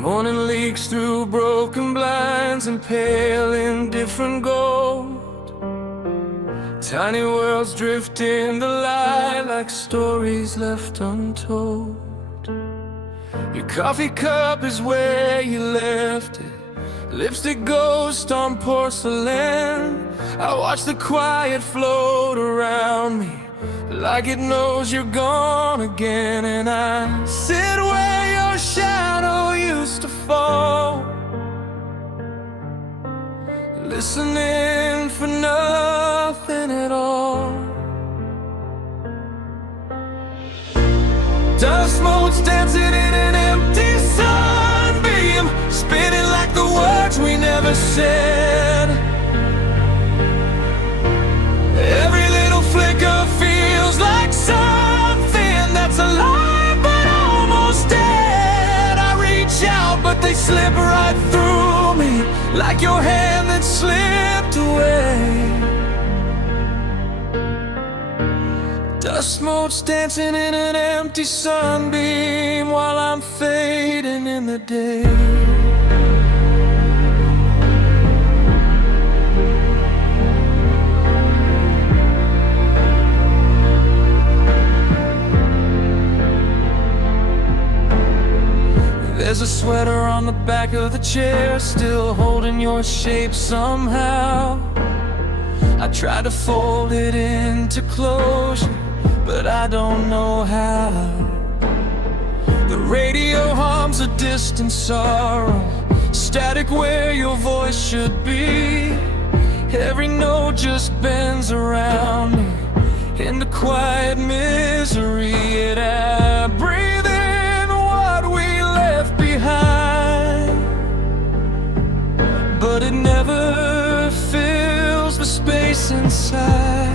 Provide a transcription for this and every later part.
Morning leaks through broken blinds and pale indifferent gold. Tiny worlds drift in the light like stories left untold. Your coffee cup is where you left it, lipstick ghost on porcelain. I watch the quiet float around me like it knows you're gone again. And I sit where your shadow used to fall, listening for nothing at all. Dust motes dancing in an empty sunbeam, spinning like the words we never said. Every little flicker feels like something that's alive but almost dead. I reach out but they slip right through me, like your hand that slipped away. Dust motes dancing in an empty sunbeam while I'm fading in the day. There's a sweater on the back of the chair, still holding your shape somehow. I tried to fold it into closure, but I don't know how. The radio hums a distant sorrow, static where your voice should be. Every note just bends around me in the quiet misery. And I breathe in what we left behind, but it never fills the space inside.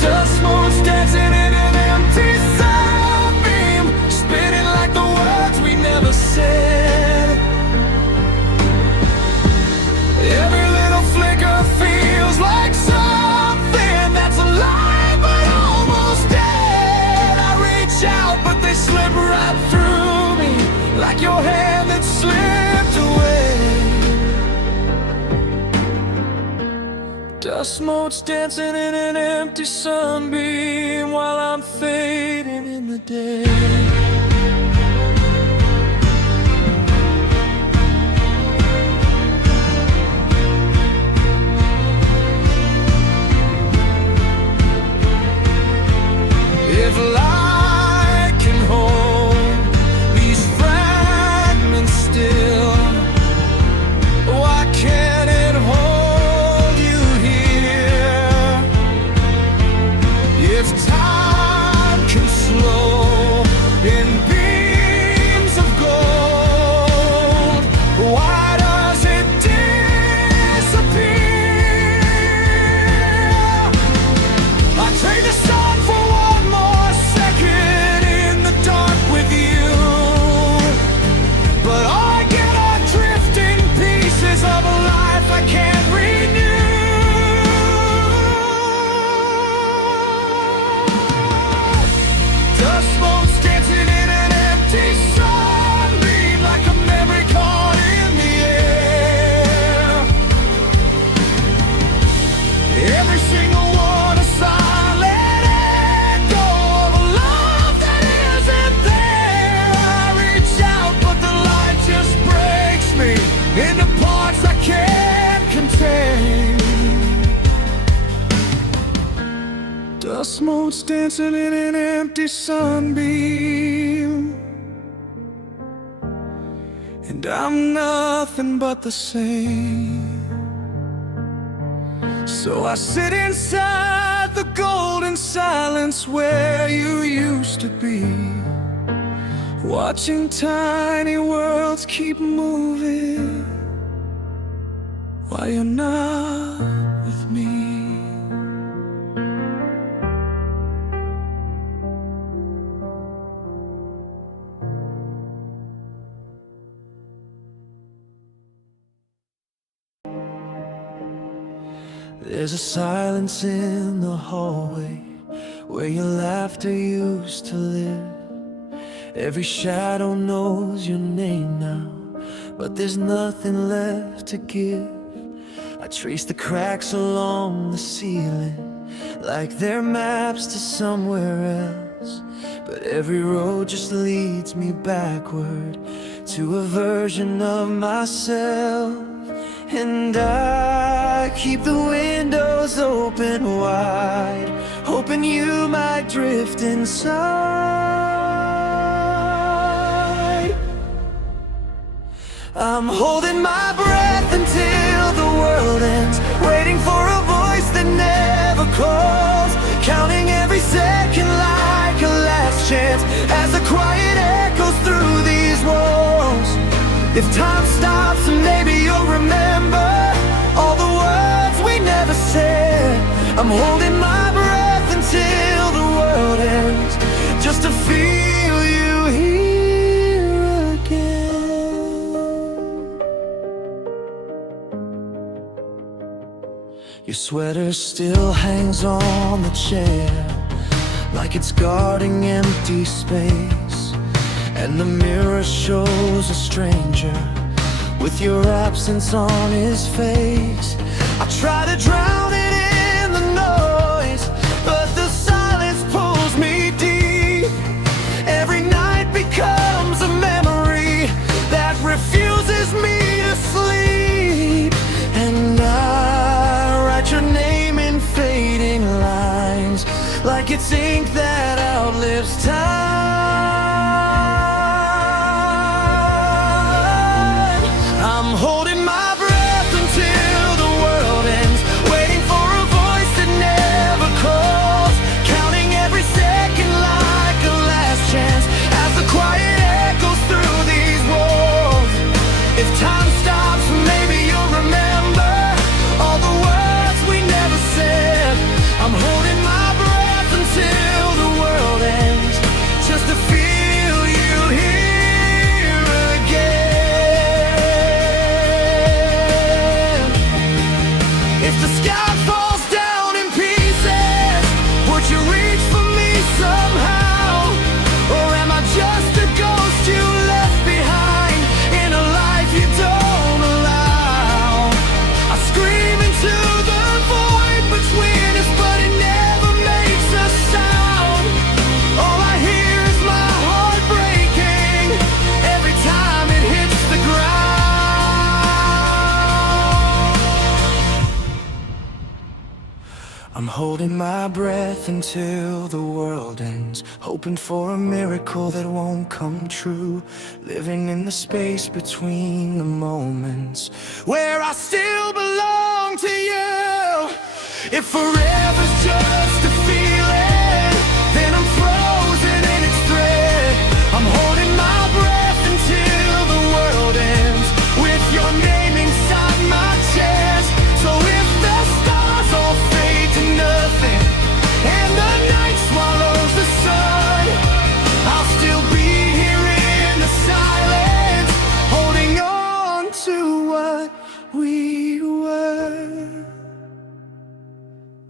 Dust motes dancing in an empty sunbeam, spinning like the words we never said. Every little flicker feels like something that's alive but almost dead. I reach out but they slip right through me, like your hand that slipped away. Dust motes dancing in an empty sunbeam while I'm fading in the day. If light can hold these fragments still, why can't it hold you here? If time can slow in beams of gold, why does it disappear? I trade the sun for one more second in the dark with you, but all I get are drifting pieces of a life I can't renew. Dust motes dancing in an empty sunbeam, like a memory caught in the air. Every single one a silent echo of a love that isn't there. I reach out but the light just breaks me into parts I can't contain. Dust motes dancing in an empty sunbeam, and I'm nothing but the same. So I sit inside the golden silence where you used to be, watching tiny worlds keep moving while you're not with me. There's a silence in the hallway where your laughter used to live, Every shadow knows your name now, but there's nothing left to give. I trace the cracks along the ceiling like they're maps to somewhere else, but every road just leads me backward to a version of myself. And I keep the windows open wide, hoping you might drift inside. I'm holding my breath until the world ends, waiting for a voice that never calls, counting every second like a last chance as the quiet echoes through these walls. If time stops, maybe you'll remember all the words we never said. I'm holding my breath until the world ends, just to feel you here again. Your sweater still hangs on the chair like it's guarding empty space, and the mirror shows a stranger with your absence on his face. I try to drown it in the noise, but the silence pulls me deep. Every night becomes a memory that refuses me to sleep. And I write your name in fading lines like it's ink that outlives time. I'm holding my breath until the world ends, hoping for a miracle that won't come true, living in the space between the moments where I still belong to you. If forever's just a feeling, then I'm frozen in its thread. I'm holding my breath until the world ends, with your name inside my chest. So if the stars all fade to nothing and the night swallows the sun, I'll still be here in the silence, holding on to what we were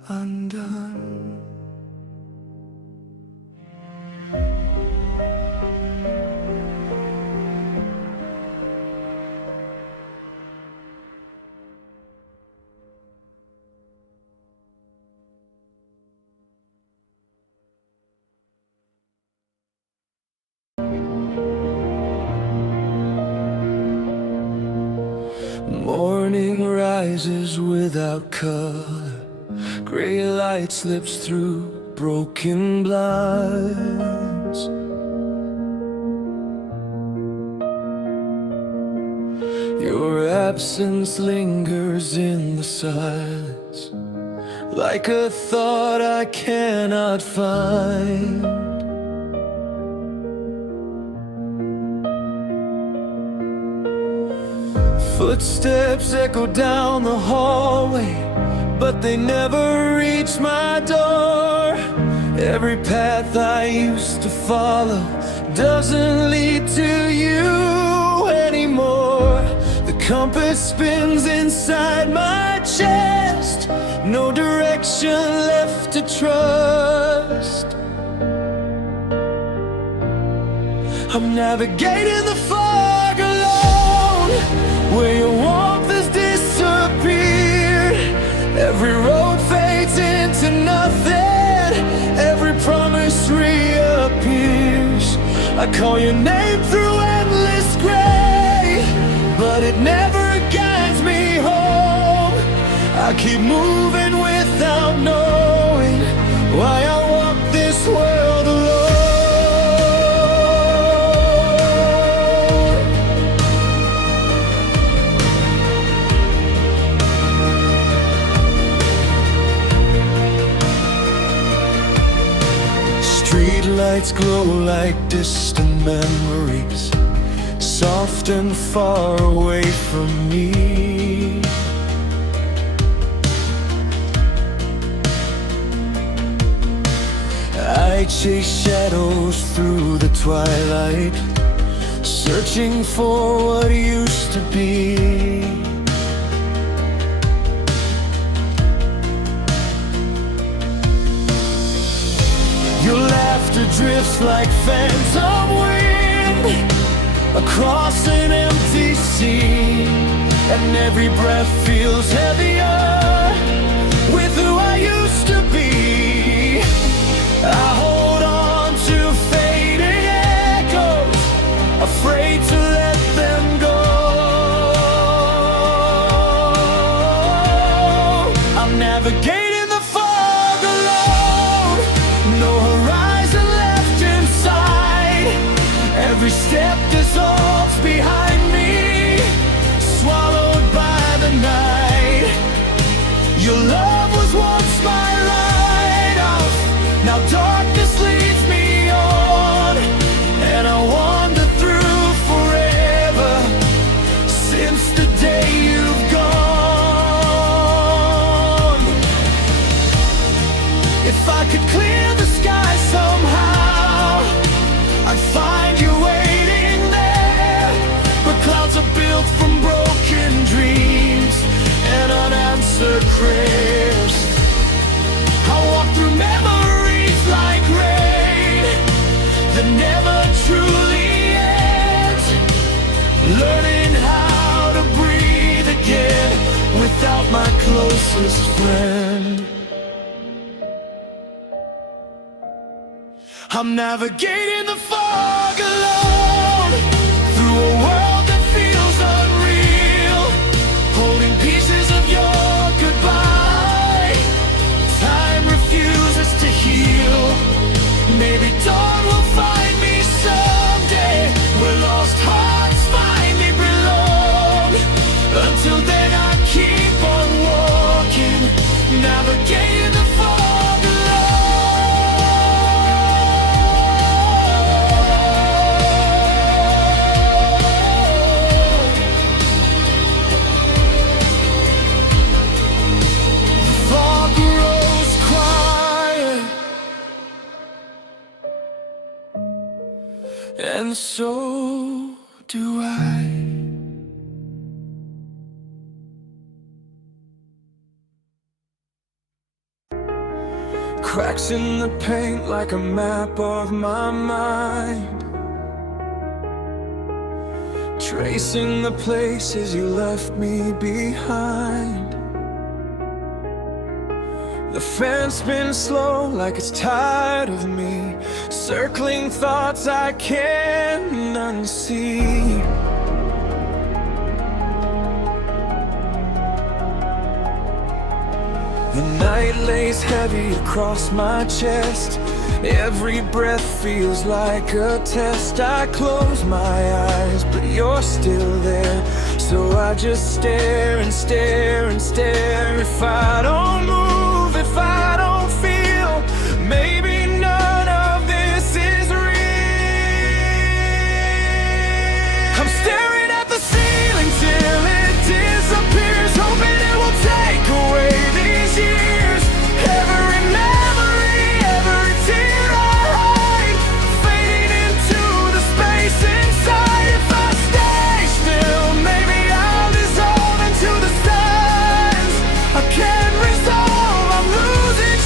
undone. Morning rises without color, gray light slips through broken blinds. Your absence lingers in the silence, like a thought I cannot find. Footsteps echo down the hallway, but they never reach my door. Every path I used to follow doesn't lead to you anymore. The compass spins inside my chest, no direction left to trust. I'm navigating the fog alone, where your warmth has disappeared. Every road fades into nothing, every promise reappears. I call your name through endless gray, but it never guides me home. I keep moving without knowing why I walk this world alone. Streetlights glow like distant memories, soft and far away from me. I chase shadows through the twilight, searching for what used to be. Your laughter drifts like phantom wind across an empty sea, and every breath feels heavier with who I used to be. I hold on to fading echoes, afraid to let them go. I'm navigating the fog alone, no horizon left inside. Every step dissolves behind me, swallowed by the night. Your love was once my lighthouse, now darkness leads me on, and I wander through forever since the day you've gone. If I could clear the sky somehow, I'd find you waiting there, but clouds are built from broken dreams and unanswered prayers. I walk through memories like rain that never truly ends, learning how to breathe again without my closest friend. I'm navigating the fog alone, through a world that feels unreal, holding pieces of your goodbye. Time refuses to heal. Maybe dawn will find me someday, where lost hearts finally belong. Until then I keep on walking, navigating the fog alone. The fog grows quiet, and so do I. Cracks in the paint like a map of my mind, tracing the places you left me behind. The fan spins slow like it's tired of me, circling thoughts I can't unsee. The night lays heavy across my chest, every breath feels like a test. I close my eyes, but you're still there, so I just stare and stare and stare. If I don't move, if I don't feel, maybe none of this is real. I'm staring at the ceiling till it disappears, hoping it will take away these years. Every memory, every tear I hide, fading into the space inside. If I stay still, maybe I'll dissolve into the stars. I can't resolve, I'm losing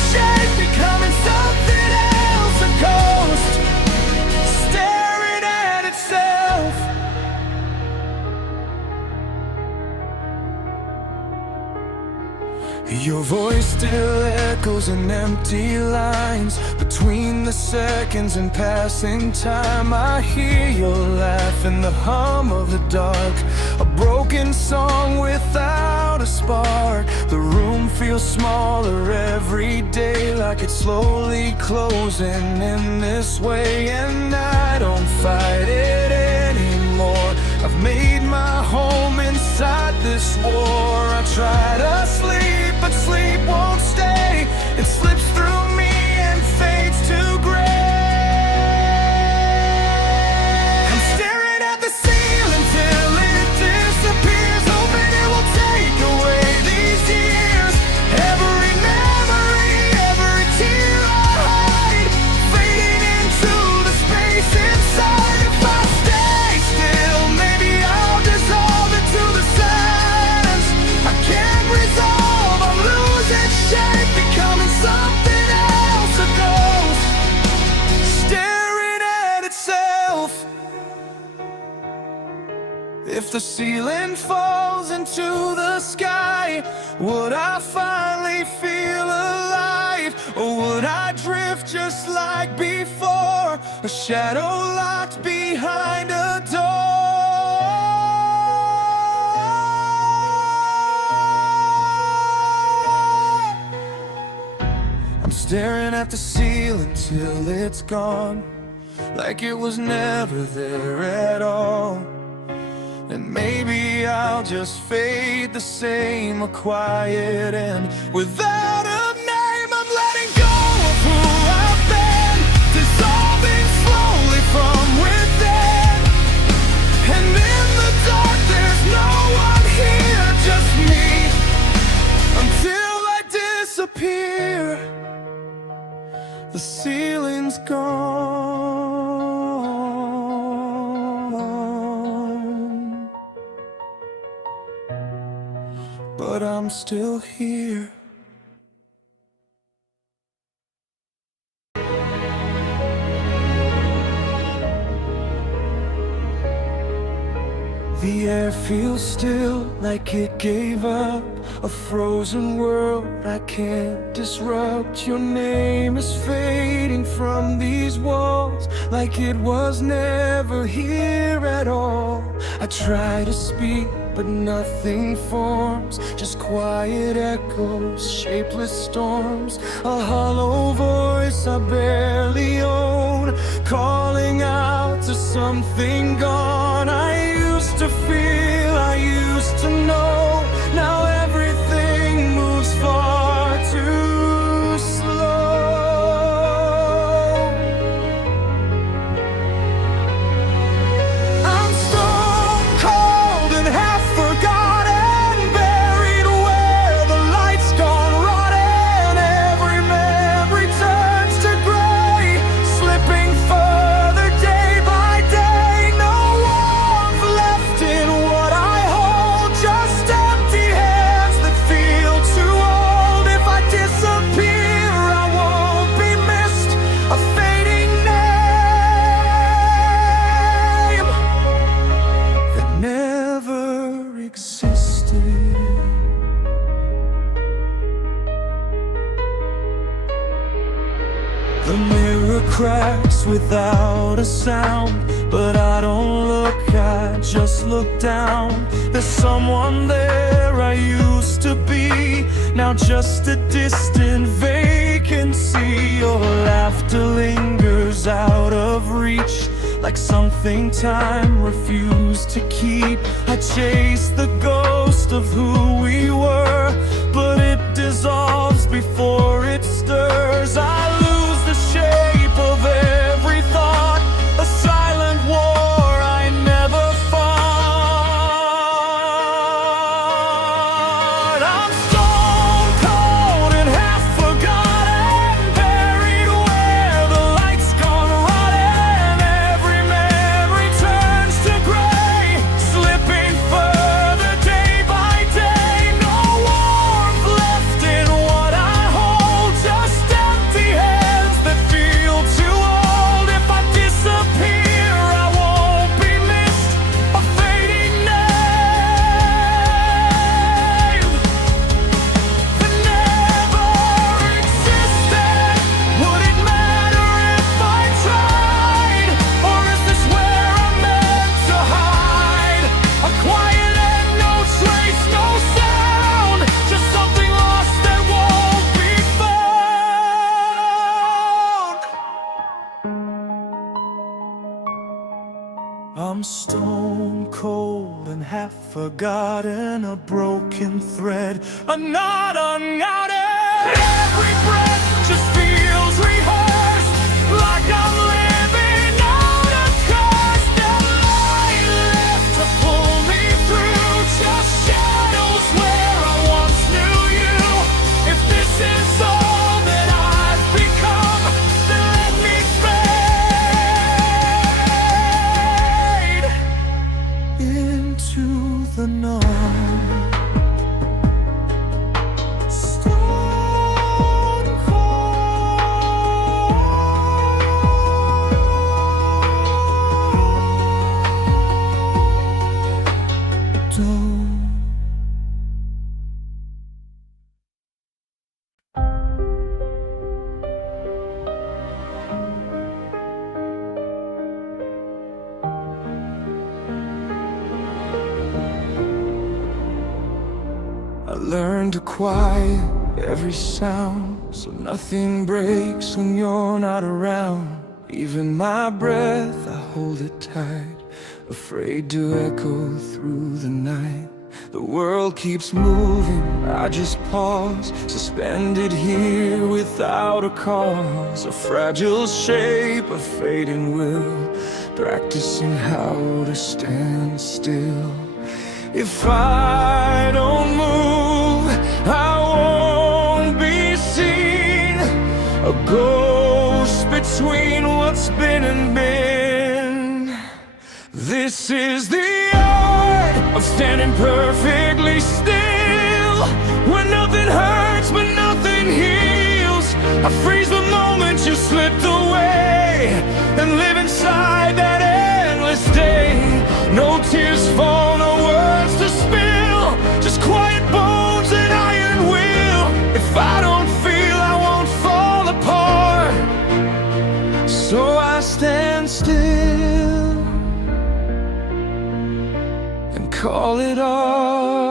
Your voice still echoes in empty lines between the seconds and passing time. I hear your laugh in the hum of the dark, a broken song without a spark. The room feels smaller every day, like it's slowly closing in this way. And I don't fight it anymore. I've made my home inside this war. I try to sleep, but sleep won't stay. It slips through me and fades to gray. I'm staring at the ceiling till it disappears, hoping it will take away these years. Every memory, every tear I hide, fading into the space inside. If I stay still, maybe I'll dissolve into the silence. I can't resolve, I'm losing shape, becoming something else, a ghost staring at itself. If the ceiling falls into the sky, would I finally feel alive? Or would I drift just like before, a shadow locked behind a door? I'm staring at the ceiling till it's gone, like it was never there at all. And maybe I'll just fade the same, a quiet end without a name. I'm letting go of who I've been, dissolving slowly from within. And in the dark there's no one here, just me, until I disappear. The ceiling's gone, but I'm still here. The air feels still, like it gave up, a frozen world I can't disrupt. Your name is fading from these walls, like it was never here at all. I try to speak, but nothing forms, just quiet echoes, shapeless storms. A hollow voice I barely own, calling out to something gone. I used to feel, I used to know, now everything moves far too slow. I'm stone cold and half forgotten, buried where the light's gone rotten. Every memory turns to gray, slipping further day by day. No warmth left in what I hold, just empty hands that feel too old. If I disappear, I won't be missed, a fading name that never existed. The mirror cracks without a sound, but I don't look, I just look down. There's someone there I used to be, now just a distant vacancy. Your laughter lingers out of reach, like something time refused to keep. I chase the ghost of who we were, but it dissolves before it stirs. I lose the shape of every thought, a silent war I never fought. I'm stone cold and half forgotten, buried where the light's gone rotten. Every memory turns to gray, slipping further day by day. I'm stone cold and half forgotten, a broken thread, a knot unknotted. Every breath just feels rehearsed, like I'm living out a curse. No light left to pull me through, just shadows where I once knew you. If this is all that I've become, then let me fade into the numb. I learned to quiet every sound, so nothing breaks when you're not around. Even my breath, I hold it tight, afraid to echo through the night. The world keeps moving, I just pause, suspended here without a cause. A fragile shape, a fading will, practicing how to stand still. If I don't move, I won't be seen, a ghost between what's been and been. This is the art of standing perfectly still, when nothing hurts but nothing heals. I freeze the moment you slipped away, and live inside that endless day. No tears fall, no words to spill, just quiet bones and iron will. If I don't feel, I won't fall apart, so I stand still and call it art.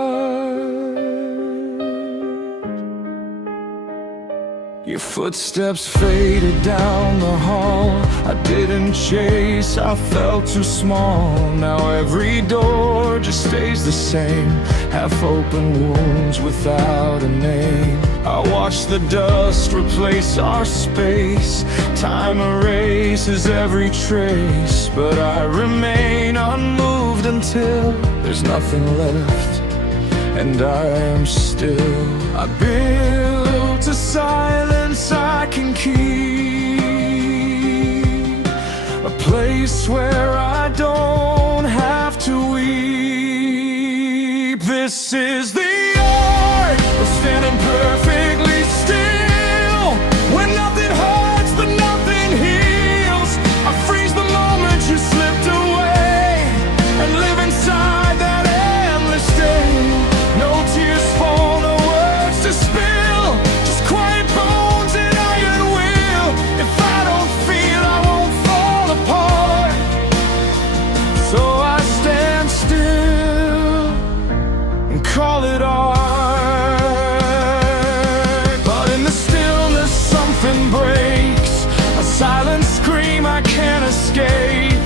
Your footsteps faded down the hall, I didn't chase, I felt too small. Now every door just stays the same, half-open wounds without a name. I watch the dust replace our space, time erases every trace, but I remain unmoved until there's nothing left, and I am still. I built a silence I can keep, a place where I don't have to weep. This is the art of standing perfectly still, when nothing hurts but nothing heals. I freeze the moment you slipped away, and live inside that endless day. No tears fall, no words to spill, just quiet bones and iron will. If I don't feel, I won't fall apart, so I stand still and call it art. But in the stillness something breaks, a silent scream I can't escape.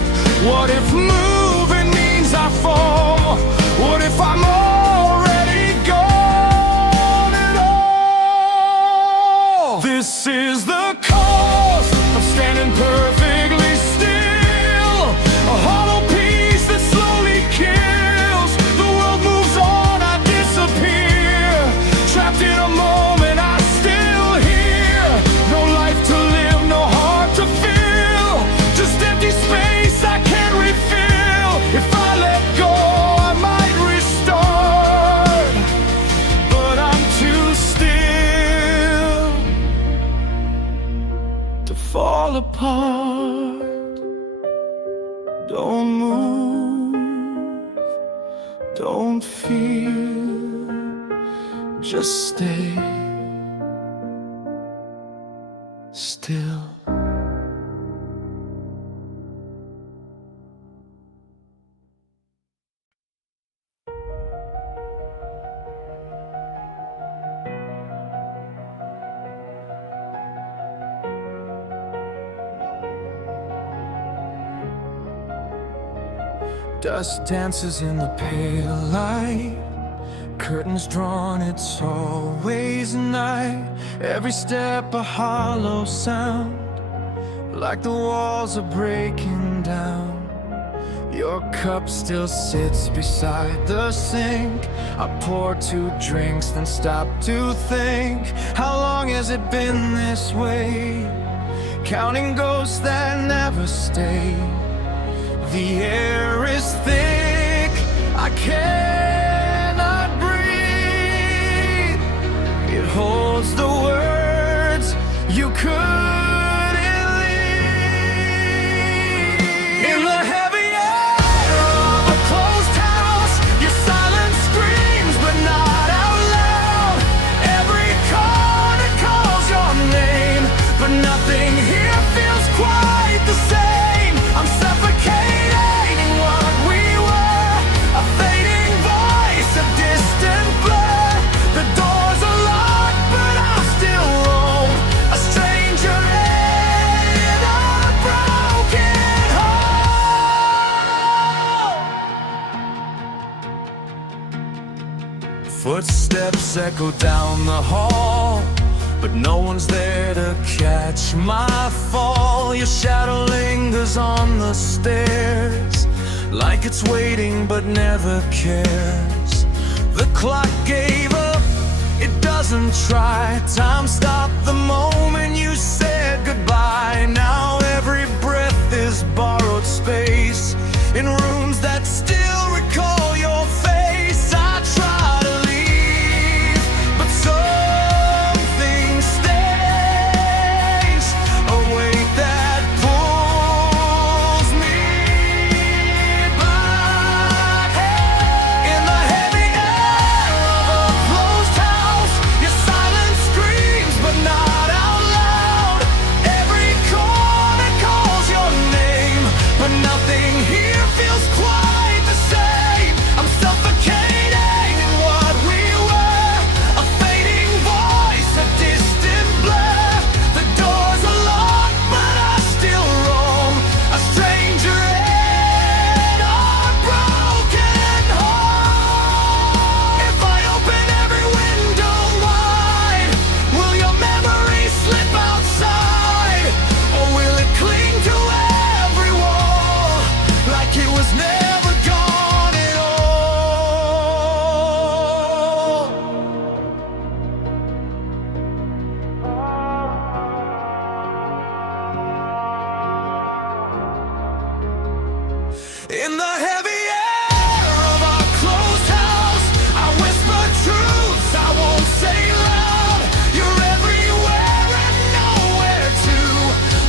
What if moving means I fall? What if I'm already gone at all? This is the cost of standing perfectly still, a hollow piece that slowly kills. The world moves on, I disappear, trapped in a moment I still hear. No life to live, no heart to feel, just empty space I can't refill. If I let go, I might restart, but I'm too still to fall apart. Don't move, don't feel, just stay still. Dust dances in the pale light, curtains drawn, it's always night. Every step a hollow sound, like the walls are breaking down. Your cup still sits beside the sink. I pour 2 drinks, then stop to think. How long has it been this way? Counting ghosts that never stay. The air is thick, I cannot breathe. It holds the words you couldn't leave. In the heavy air of a closed house, your silence screams but not out loud. Every corner calls your name, but nothing here feels quite the same. I'm suffocating in what we were, a fading voice, a distant blur. The doors are locked, but I still roam, a stranger in a broken home. Footsteps echo down the hall, but no one's there to catch my fall. Your shadow lingers on the stairs, like it's waiting but never cares. The clock gave up, it doesn't try. Time stopped the moment you said goodbye. Now every breath is borrowed space, in rooms that still recall your face. I try to leave, but something stays, a weight that pulls me back. In the heavy air of a closed house, your silence screams but not out loud. Every corner calls your name, but nothing here feels quite the same. I'm suffocating in what we were, a fading voice, a distant blur. The doors are locked, but I still roam, a stranger in a broken home. If I open every window wide, will your memory slip outside, or will it cling to every wall like it was never gone at all? In the heavy air of our closed house, I whisper truths I won't say loud. You're everywhere and nowhere too,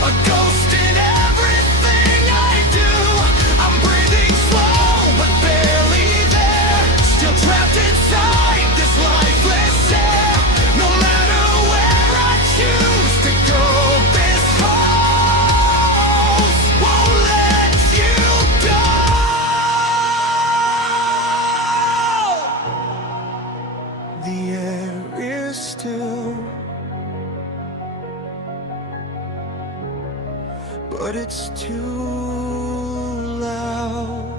a ghost in everything I do. I'm breathing slow but barely there, still trapped inside this lifeless air. No matter where I choose to go, this house won't let you go. The air is still, but it's too loud.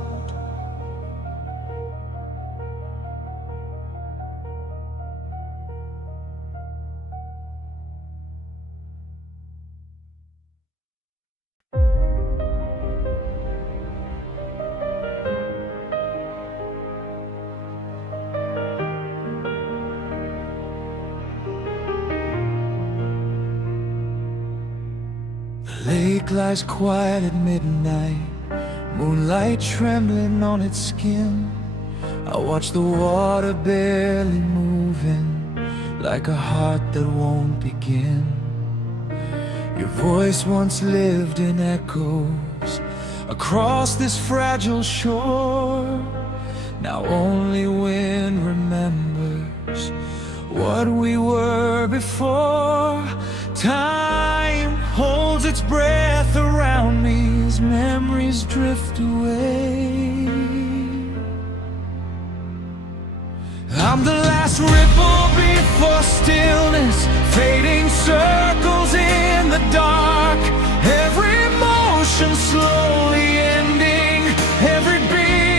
The lake lies quiet at midnight, moonlight trembling on its skin. I watch the water barely moving, like a heart that won't begin. Your voice once lived in echoes across this fragile shore. Now only wind remembers what we were before. Time holds its breath around me as memories drift away. I'm the last ripple before stillness, fading circles in the dark. Every motion slowly ending, every beat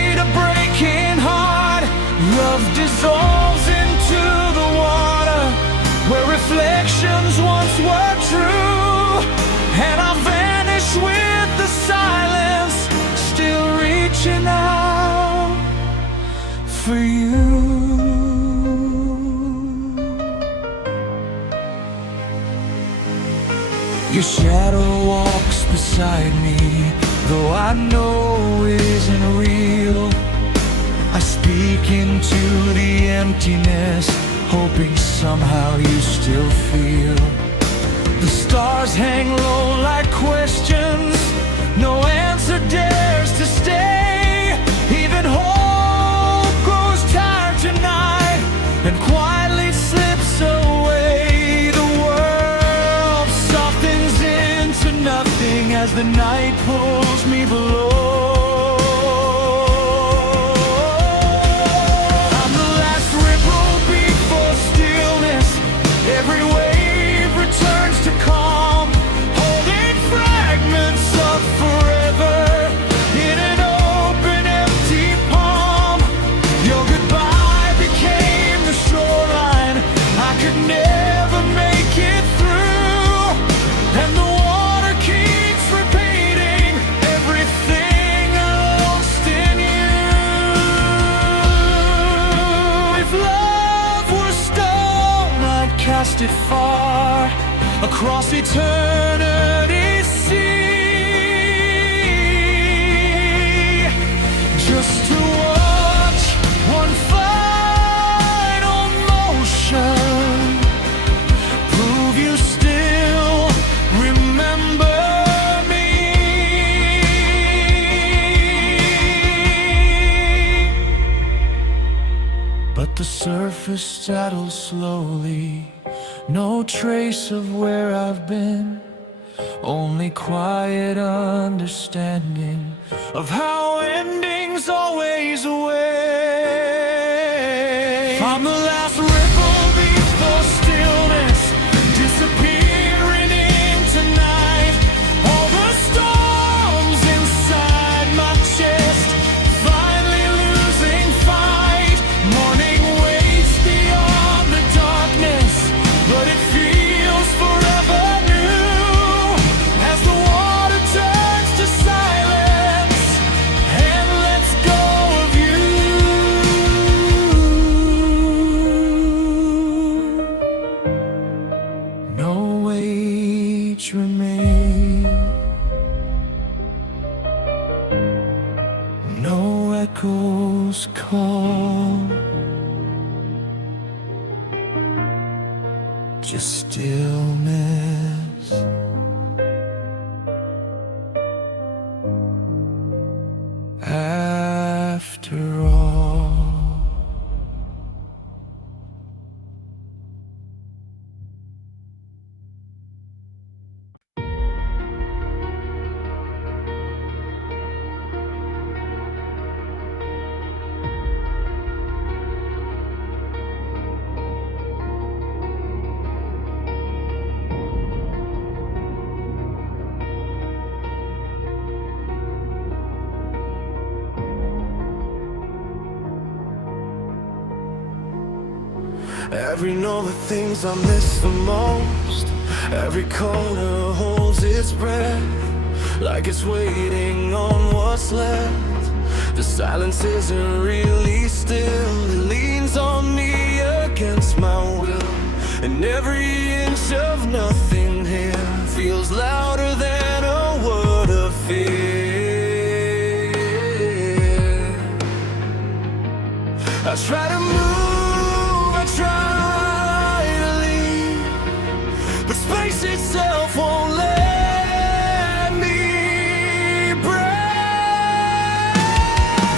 Your shadow walks beside me, though I know it isn't real. I speak into the emptiness, hoping somehow you still feel. The stars hang low like questions, no answer dares to stay. Even hope grows tired tonight and quietly slips away. The world softens into nothing as the night pulls me below. I'm the last ripple before stillness. Every wave returns to calm, holding fragments of forever in an open, empty palm. Your goodbye became the shoreline I could never make it through, and the water keeps repeating everything I lost in you. If love were stone, I'd cast it far across eternity's sea, just to watch one final motion prove you still remember me. But the surface settles slowly, no trace of where I've been, only quiet understanding of how endings always away. I'm the last ripple before stillness, disappearing into night. All the storms inside my chest finally losing fight. Morning waits beyond the darkness, but it feels forever new as the water turns to silence and lets go of you. No weight remains, no echoes call, just stillness. After all, every know the things I miss the most. Every corner holds its breath, like it's waiting on what's left. The silence isn't really still, it leans on me against my will. And every inch of nothing here feels louder than a word of fear. I try to move, I try to leave, but space itself won't let me breathe.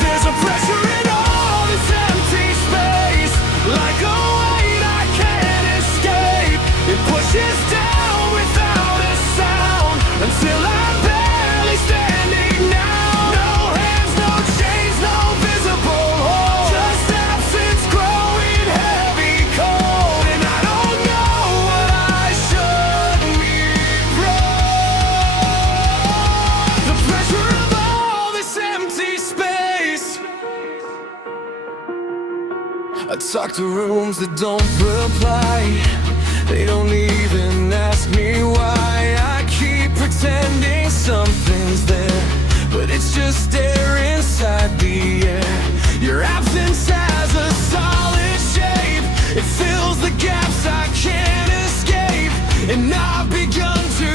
There's a pressure in all this empty space, like a weight I can't escape. It pushes down without a sound until I'm barely standing now. No hands, no chains, no visible hold, just absence growing heavy cold. And I don't know what I should need from the pressure of all this empty space. I talk to rooms that don't reply, they don't even ask me why. I keep pretending something's there, but it's just air inside the air. Your absence has a solid shape, it fills the gaps I can't escape. And I've begun to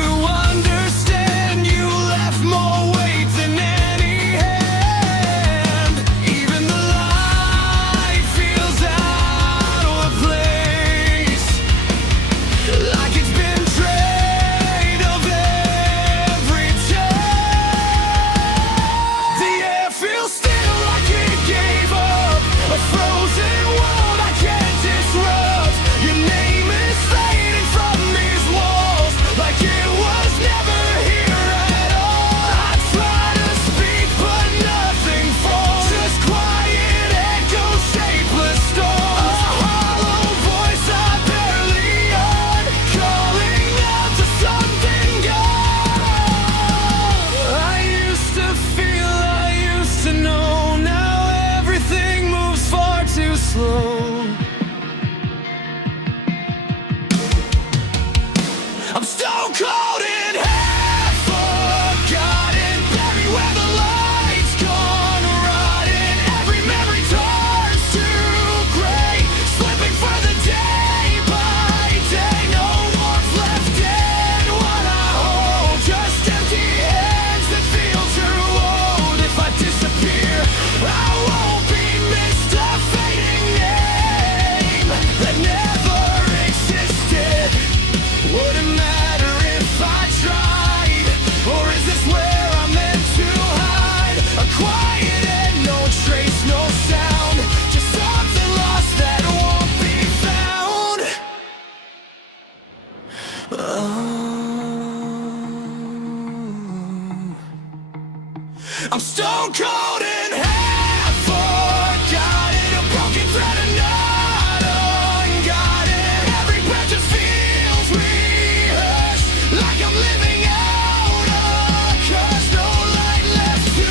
I'm stone cold and half forgotten, a broken thread and not unguarded. Every breath just feels rehearsed, like I'm living out a curse. No light left to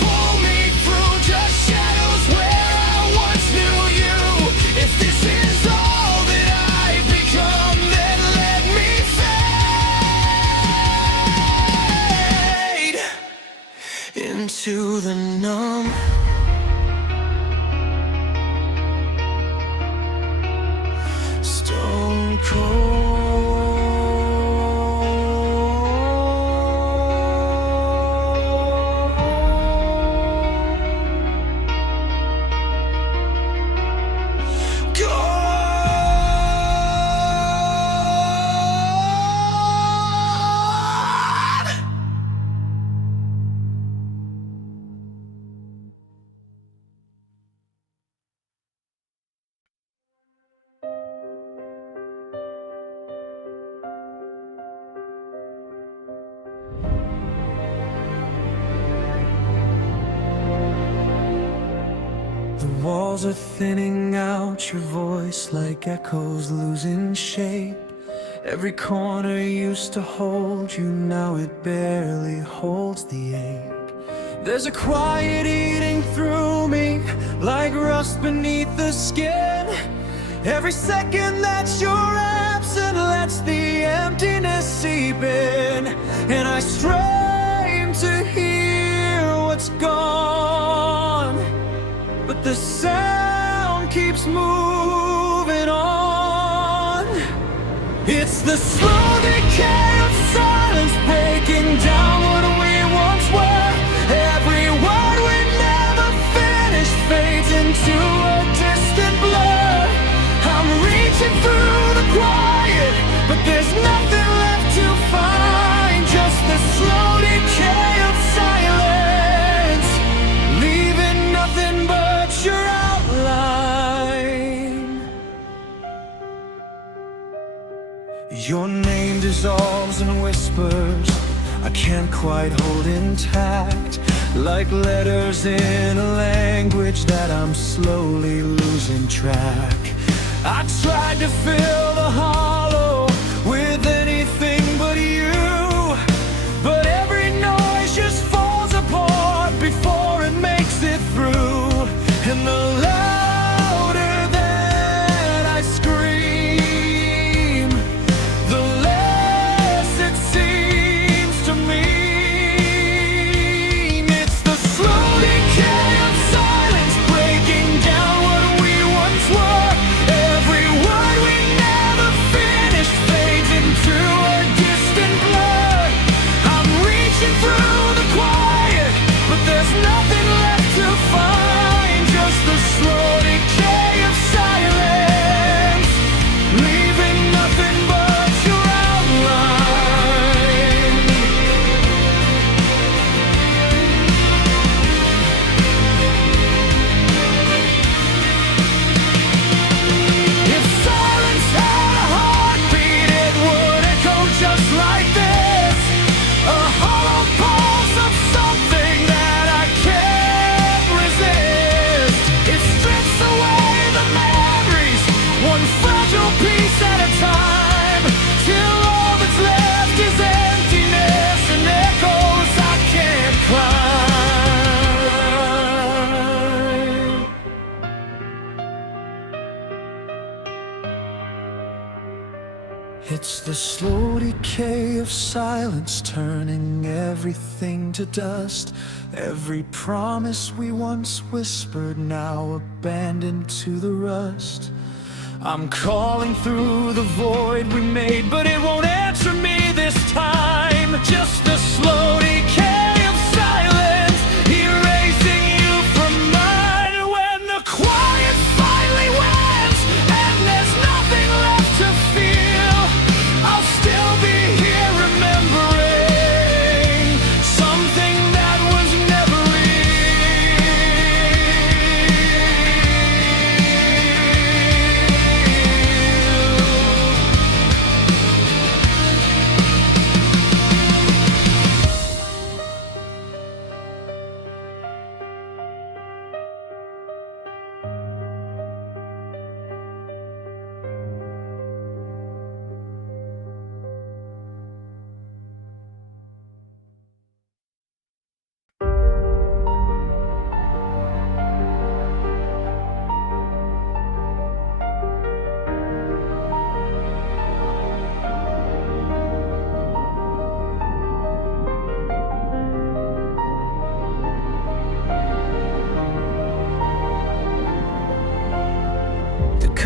pull me through, just shadows where I once knew you. If this is all that I've become, then let me fade into the numb. Stone cold. The walls are thinning out, your voice like echoes losing shape. Every corner used to hold you, now it barely holds the ache. There's a quiet eating through me, like rust beneath the skin. Every second that you're absent lets the emptiness seep in, and I strain to hear what's gone, but the sound keeps moving on. It's the slow decay of silence, breaking down what we once were. Every word we never finished fades into a distant blur. I'm reaching through the quiet, but there's nothing left to find, just the slow decay of silence, leaving nothing but your outline. Your name dissolves in whispers I can't quite hold intact, like letters in a language that I'm slowly losing track. I tried to fill the hollow with anything but you, but every noise just falls apart before it makes it through. And the louder that I scream, the less it seems to mean. It's the slow decay of silence, breaking down what we once were. Every word we never finished fades into a distant blur. I'm reaching through the quiet, but there's nothing left to find, just the slow decay of silence, leaving nothing but your outline. If silence had a heartbeat, it would echo just like this, a hollow pulse of something that I can't resist. It strips away the memories, one fragile piece at a time, till all that's left is emptiness and echoes I can't climb. It's the slow decay of silence, turning everything to dust. Every promise we once whispered, now abandoned to the rust. I'm calling through the void we made, but it won't answer me this time. Just the slow decay of silence, erasing you from mine. When the quiet finally wins and there's nothing left to feel, I'll still be here remembering something that was never real.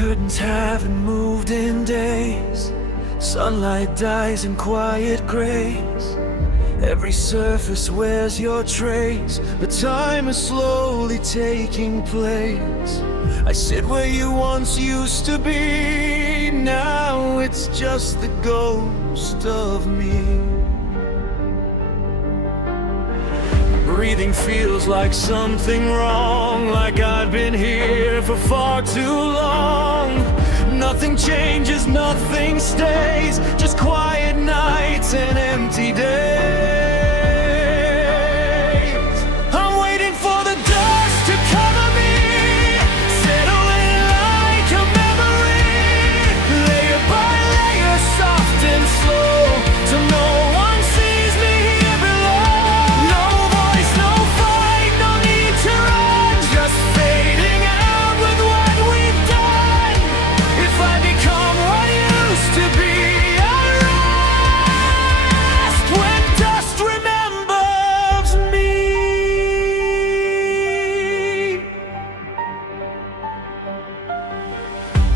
curtains haven't moved in days. Sunlight dies in quiet grays. Every surface wears your trace, but time is slowly taking place. I sit where you once used to be. Now it's just the ghost of me. Breathing feels like something wrong, like I've been here for far too long. Nothing changes, nothing stays, just quiet nights and empty days. I'm waiting for the dust to cover me, settling like a memory, layer by layer, soft and slow, till no one sees me here below. No voice, no fight, no need to run, just fading out with what we've done. If I become what used to be, I'll rest when dust remembers me.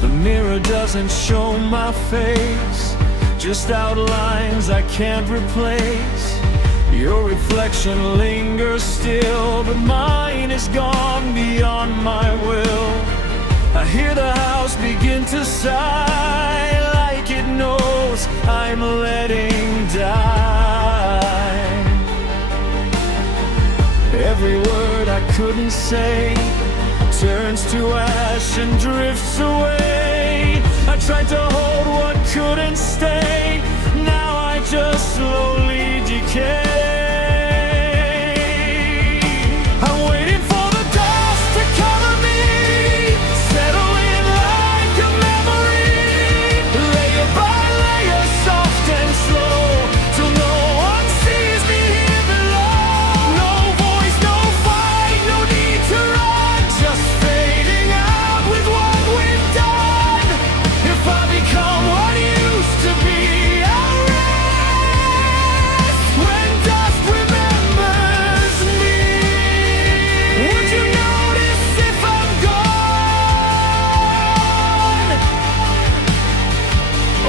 The mirror doesn't show my face, just outlines I can't replace. Your reflection lingers still, but mine is gone beyond my will. I hear the house begin to sigh, like it knows I'm letting die. Every word I couldn't say turns to ash and drifts away. I tried to hold what couldn't stay, now I just slowly decay. I'm waiting for the dust to cover me, settling like a memory, layer by layer, soft and slow, till no one sees me here below. No voice, no fight, no need to run, just fading out with what we've done. If I become what used to be, I'll rest when dust remembers me. Would you notice if I'm gone,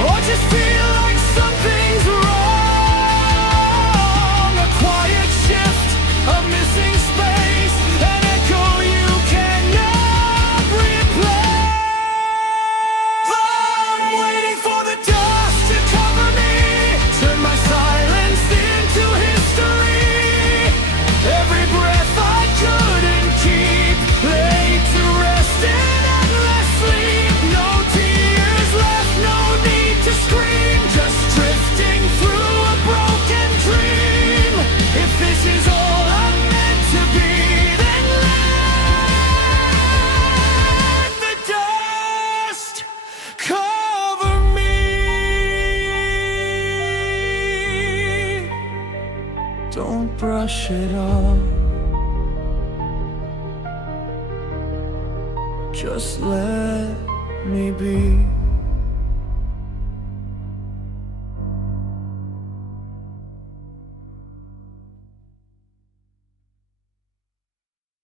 or just feel like something's wrong? A quiet shift, a missing space, an echo you cannot replace. I'm waiting for the dust to cover me, turn my silence into history. Every breath I couldn't keep, laid to rest in endless sleep. No tears left, no need to scream, just drifting through a broken dream. If this is all I'm meant to be, then let the dust cover me. Don't brush it off, just let me be.